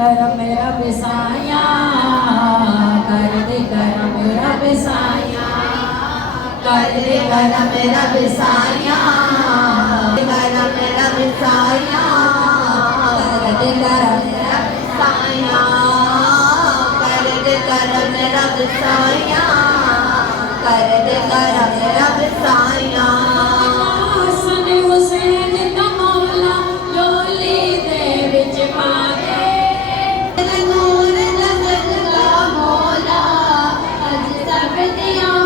करम रब साया, कर दे करम रब साया, कर दे करम रब साया, करम रब साया, कर दे करम रब साया, कर दे करम रब साया, कर दे करम रब साया। हुसैन दा मौला लोली दे विच पावे, नूर नजर दा मौला अज सब दियां